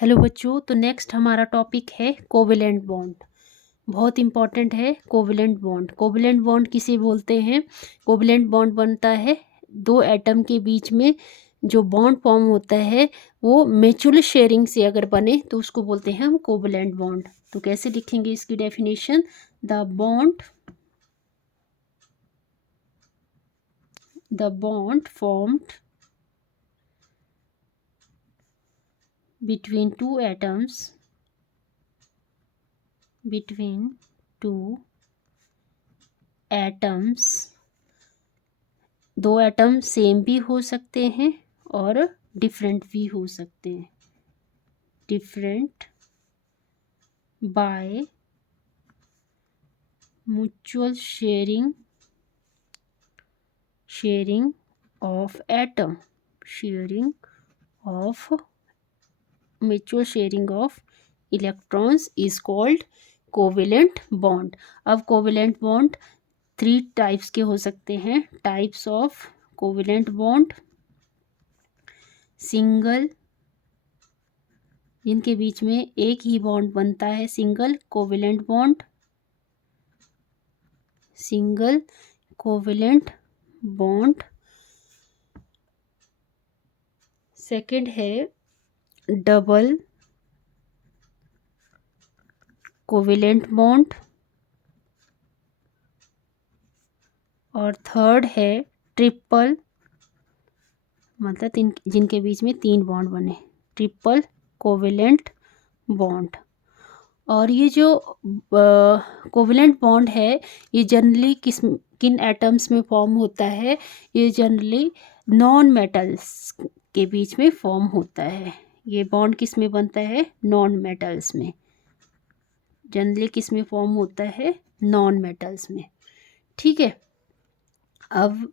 Hello बच्चों, तो next हमारा टॉपिक है कोवेलेंट बॉन्ड। बहुत इंपॉर्टेंट है कोवेलेंट बॉन्ड। कोवेलेंट बॉन्ड किसे बोलते हैं? कोवेलेंट बॉन्ड बनता है दो एटम के बीच में जो बॉन्ड फॉर्म होता है वो म्यूचुअल शेयरिंग से अगर बने तो उसको बोलते हैं हम कोवेलेंट बॉन्ड। तो कैसे लिखेंगे इसकी definition? The bond formed between two atoms, दो एटम सेम भी हो सकते हैं और डिफरेंट भी हो सकते हैं। Different by mutual sharing of atom, mutual sharing of electrons is called covalent bond. अब कोवेलेंट बॉन्ड 3 टाइप्स के हो सकते हैं। Types of covalent bond: single, जिनके बीच में एक ही बॉन्ड बनता है, single covalent bond. Single covalent bond. Second है डबल कोवेलेंट बॉन्ड और थर्ड है ट्रिपल, मतलब जिनके बीच में 3 बॉन्ड बने, ट्रिपल कोवेलेंट बॉन्ड। और ये जो कोवेलेंट बॉन्ड है ये जनरली किन एटम्स में फॉर्म होता है? ये जनरली नॉन मेटल्स के बीच में फॉर्म होता है। ये बॉन्ड किस में बनता है? नॉन मेटल्स में। जनरली किस में फॉर्म होता है? नॉन मेटल्स में। ठीक है। अब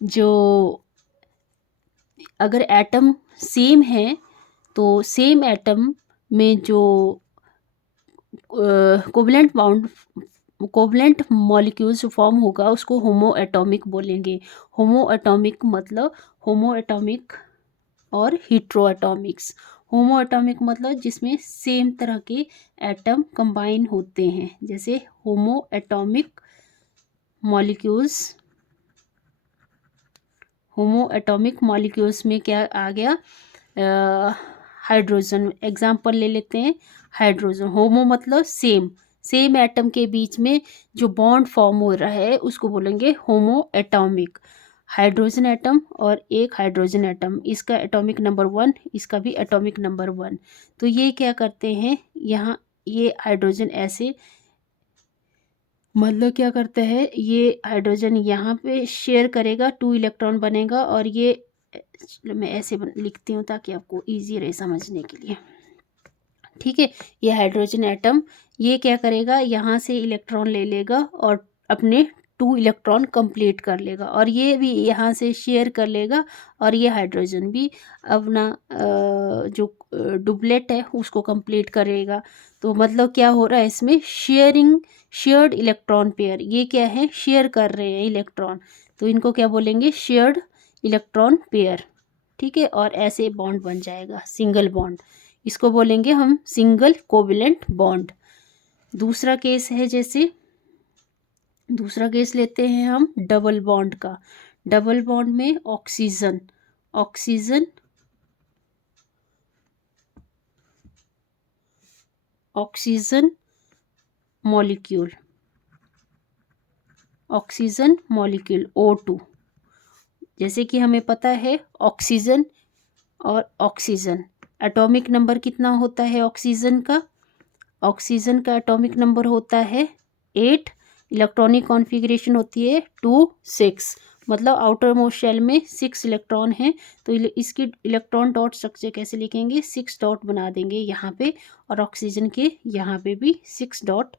जो अगर एटम सेम है तो सेम एटम में जो कोवेलेंट मॉलिक्यूल्स फॉर्म होगा उसको होमो एटॉमिक बोलेंगे। होमो एटॉमिक मतलब होमो एटॉमिक और हीट्रो एटॉमिक्स। होमो एटॉमिक मतलब जिसमें सेम तरह के एटम कंबाइन होते हैं, जैसे होमो एटॉमिक मॉलिक्यूल्स में क्या आ गया? हाइड्रोजन। एग्जाम्पल ले लेते हैं, हाइड्रोजन। होमो मतलब सेम एटम के बीच में जो बॉन्ड फॉर्म हो रहा है उसको बोलेंगे होमो एटॉमिक। हाइड्रोजन एटम और एक हाइड्रोजन एटम, इसका एटॉमिक नंबर 1, इसका भी एटॉमिक नंबर 1। तो ये क्या करते हैं, यहाँ ये हाइड्रोजन ऐसे, मतलब क्या करता है, ये हाइड्रोजन यहाँ पे शेयर करेगा, 2 इलेक्ट्रॉन बनेगा। और ये मैं ऐसे लिखती हूँ ताकि आपको ईजी रहे समझने के लिए। ठीक है। ये हाइड्रोजन एटम ये क्या करेगा, यहाँ से इलेक्ट्रॉन ले लेगा और अपने 2 इलेक्ट्रॉन कंप्लीट कर लेगा, और ये भी यहाँ से शेयर कर लेगा, और ये हाइड्रोजन भी अपना जो डुप्लेट है उसको कंप्लीट करेगा। तो मतलब क्या हो रहा है इसमें? Shared electron pair. ये क्या है? शेयर कर रहे हैं इलेक्ट्रॉन, तो इनको क्या बोलेंगे? Shared electron pair. ठीक है। और ऐसे बॉन्ड बन जाएगा सिंगल बॉन्ड, इसको बोलेंगे हम सिंगल कोवेलेंट बॉन्ड। दूसरा केस लेते हैं हम डबल बॉन्ड का। डबल बॉन्ड में ऑक्सीजन मॉलिक्यूल O2। जैसे कि हमें पता है ऑक्सीजन और ऑक्सीजन एटॉमिक नंबर कितना होता है ऑक्सीजन का एटॉमिक नंबर होता है 8। इलेक्ट्रॉनिक कॉन्फ़िगरेशन होती है 2 6, मतलब आउटर मोस्ट शेल में 6 इलेक्ट्रॉन हैं। तो इसकी इलेक्ट्रॉन डॉट स्ट्रक्चर कैसे लिखेंगे? 6 डॉट बना देंगे यहाँ पे, और ऑक्सीजन के यहाँ पे भी 6 डॉट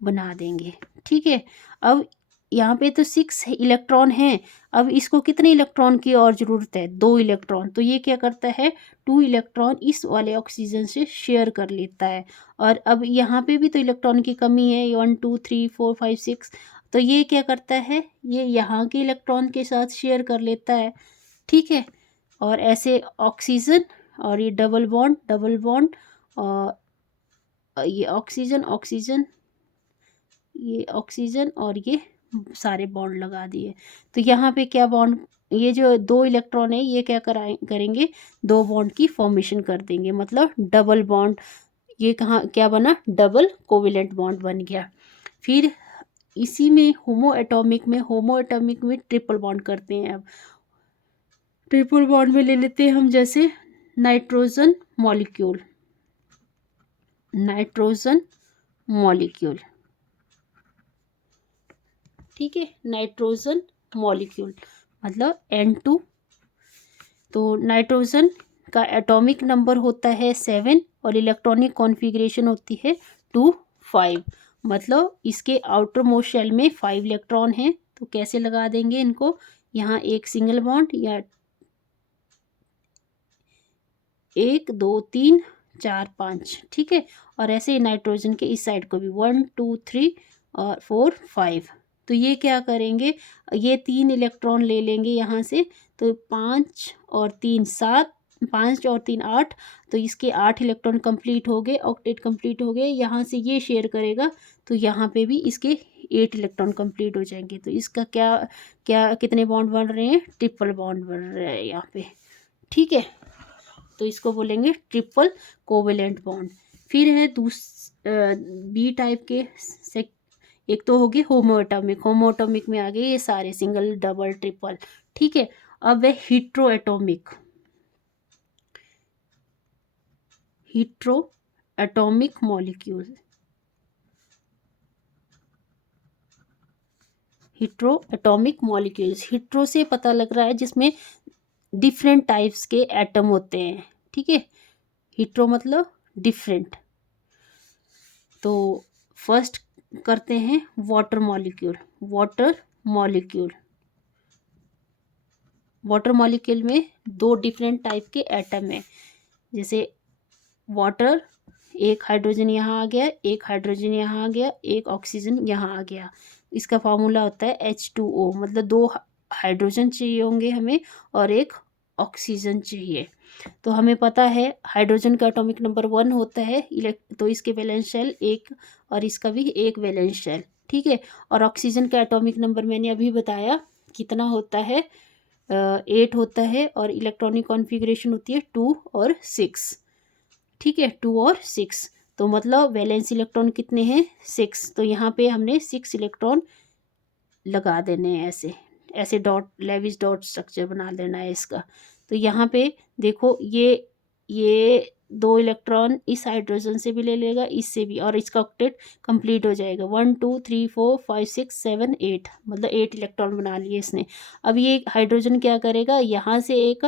बना देंगे। ठीक है। अब यहाँ पे तो 6 इलेक्ट्रॉन हैं, अब इसको कितने इलेक्ट्रॉन की और ज़रूरत है? 2 इलेक्ट्रॉन। तो ये क्या करता है? 2 इलेक्ट्रॉन इस वाले ऑक्सीजन से शेयर कर लेता है। और अब यहाँ पे भी तो इलेक्ट्रॉन की कमी है, 1 2 3 4 5 6। तो ये क्या करता है? ये यहाँ के इलेक्ट्रॉन के साथ शेयर कर लेता है। ठीक है। और ऐसे ऑक्सीजन और ये डबल बॉन्ड और ये ऑक्सीजन ऑक्सीजन, ये ऑक्सीजन और ये सारे बॉन्ड लगा दिए। तो यहाँ पे क्या बॉन्ड, ये जो 2 इलेक्ट्रॉन है ये क्या करेंगे, 2 बॉन्ड की फॉर्मेशन कर देंगे, मतलब डबल बॉन्ड। ये कहाँ क्या बना, डबल कोवेलेंट बॉन्ड बन गया। फिर इसी में होमो एटॉमिक में ट्रिपल बॉन्ड करते हैं। अब ट्रिपल बॉन्ड में ले लेते हैं हम, जैसे नाइट्रोजन मॉलिक्यूल, नाइट्रोजन मॉलिक्यूल, ठीक है, नाइट्रोजन मॉलिक्यूल मतलब N2। तो नाइट्रोजन का एटॉमिक नंबर होता है 7 और इलेक्ट्रॉनिक कॉन्फ़िगरेशन होती है 2 5, मतलब इसके आउटर मोस्ट शेल में 5 इलेक्ट्रॉन हैं। तो कैसे लगा देंगे इनको, यहाँ एक सिंगल बॉन्ड या 1 2 3 4 5, ठीक है। और ऐसे ही नाइट्रोजन के इस साइड को भी 1 2 3 और 4 5। तो ये क्या करेंगे, ये 3 इलेक्ट्रॉन ले लेंगे यहाँ से, तो 5 और 3 7, 5 और 3 8, तो इसके 8 इलेक्ट्रॉन कंप्लीट हो गए, ऑक्टेट कंप्लीट हो गए। यहाँ से ये शेयर करेगा तो यहाँ पे भी इसके 8 इलेक्ट्रॉन कंप्लीट हो जाएंगे। तो इसका क्या क्या कितने बॉन्ड बन रहे हैं, ट्रिपल बॉन्ड बन रहे हैं यहाँ पे, ठीक है। तो इसको बोलेंगे ट्रिपल कोवेलेंट बॉन्ड। फिर है बी टाइप के, एक तो हो गए होमोएटॉमिक में आ गए ये सारे सिंगल डबल ट्रिपल, ठीक है। अब है हीट्रोएटॉमिक मॉलिक्यूल, हीट्रोएटॉमिक मॉलिक्यूल्स, हीट्रो से पता लग रहा है जिसमें डिफरेंट टाइप्स के एटम होते हैं, ठीक है। हीट्रो मतलब डिफरेंट। तो फर्स्ट करते हैं वाटर मॉलिक्यूल, वाटर मॉलिक्यूल में 2 डिफरेंट टाइप के एटम है। जैसे वाटर, एक हाइड्रोजन यहाँ आ गया, एक हाइड्रोजन यहाँ आ गया, एक ऑक्सीजन यहाँ आ गया। इसका फार्मूला होता है H2O, मतलब 2 हाइड्रोजन चाहिए होंगे हमें और एक ऑक्सीजन चाहिए। तो हमें पता है हाइड्रोजन का एटॉमिक नंबर 1 होता है, तो इसके वैलेंस शेल 1 और इसका भी 1 वैलेंस शेल, ठीक है। और ऑक्सीजन का एटॉमिक नंबर मैंने अभी बताया कितना होता है, 8 होता है और इलेक्ट्रॉनिक कॉन्फ़िगरेशन होती है 2 और 6, ठीक है, 2 और 6। तो मतलब वैलेंस इलेक्ट्रॉन कितने हैं, 6। तो यहाँ पे हमने 6 इलेक्ट्रॉन लगा देने हैं, ऐसे ऐसे डॉट, लेविस डॉट स्ट्रक्चर बना देना है इसका। तो यहाँ पे देखो ये 2 इलेक्ट्रॉन इस हाइड्रोजन से भी ले लेगा, इससे भी, और इसका ऑक्टेट कंप्लीट हो जाएगा। 1 2 3 4 5 6 7 8, मतलब 8 इलेक्ट्रॉन बना लिए इसने। अब ये हाइड्रोजन क्या करेगा, यहाँ से एक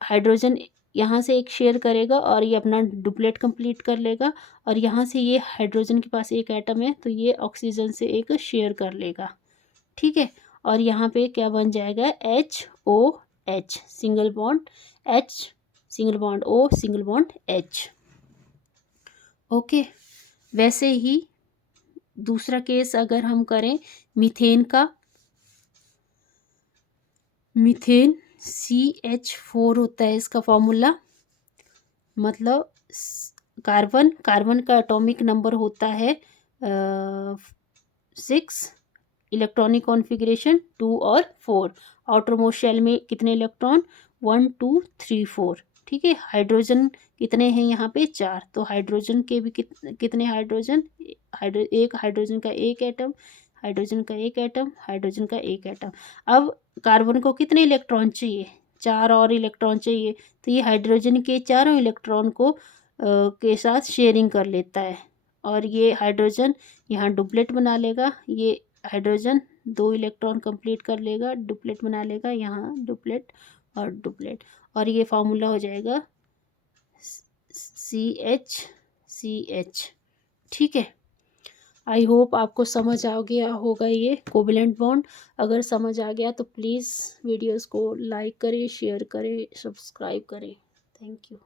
हाइड्रोजन यहाँ से एक शेयर करेगा और ये अपना डुप्लेट कंप्लीट कर लेगा। और यहाँ से ये हाइड्रोजन के पास एक एटम है तो ये ऑक्सीजन से एक शेयर कर लेगा, ठीक है। और यहाँ पे क्या बन जाएगा, HOH, single bond H, single bond O, single bond H, okay. वैसे ही दूसरा केस अगर हम करें मीथेन का, मीथेन CH4 होता है इसका फॉर्मूला, मतलब कार्बन का एटॉमिक नंबर होता है 6, इलेक्ट्रॉनिक कॉन्फ़िगरेशन 2 और 4, आउटर मोस्ट शेल में कितने इलेक्ट्रॉन, 1 2 3 4, ठीक है। हाइड्रोजन कितने हैं यहाँ पे, 4। तो हाइड्रोजन के भी कितने हाइड्रोजन, एक हाइड्रोजन का एक एटम, हाइड्रोजन का एक एटम, हाइड्रोजन का एक एटम। अब कार्बन को कितने इलेक्ट्रॉन चाहिए, 4 और इलेक्ट्रॉन चाहिए। तो ये हाइड्रोजन के चारों इलेक्ट्रॉन को के साथ शेयरिंग कर लेता है और ये हाइड्रोजन यहाँ डुप्लेट बना लेगा। ये हाइड्रोजन 2 इलेक्ट्रॉन कंप्लीट कर लेगा, डुप्लेट बना लेगा, यहाँ डुप्लेट और डुप्लेट, और ये फार्मूला हो जाएगा CH, ठीक है। आई होप आपको समझ आ गया होगा ये कोवेलेंट बॉन्ड। अगर समझ आ गया तो प्लीज़ वीडियोस को लाइक करें, शेयर करें, सब्सक्राइब करें। Thank you.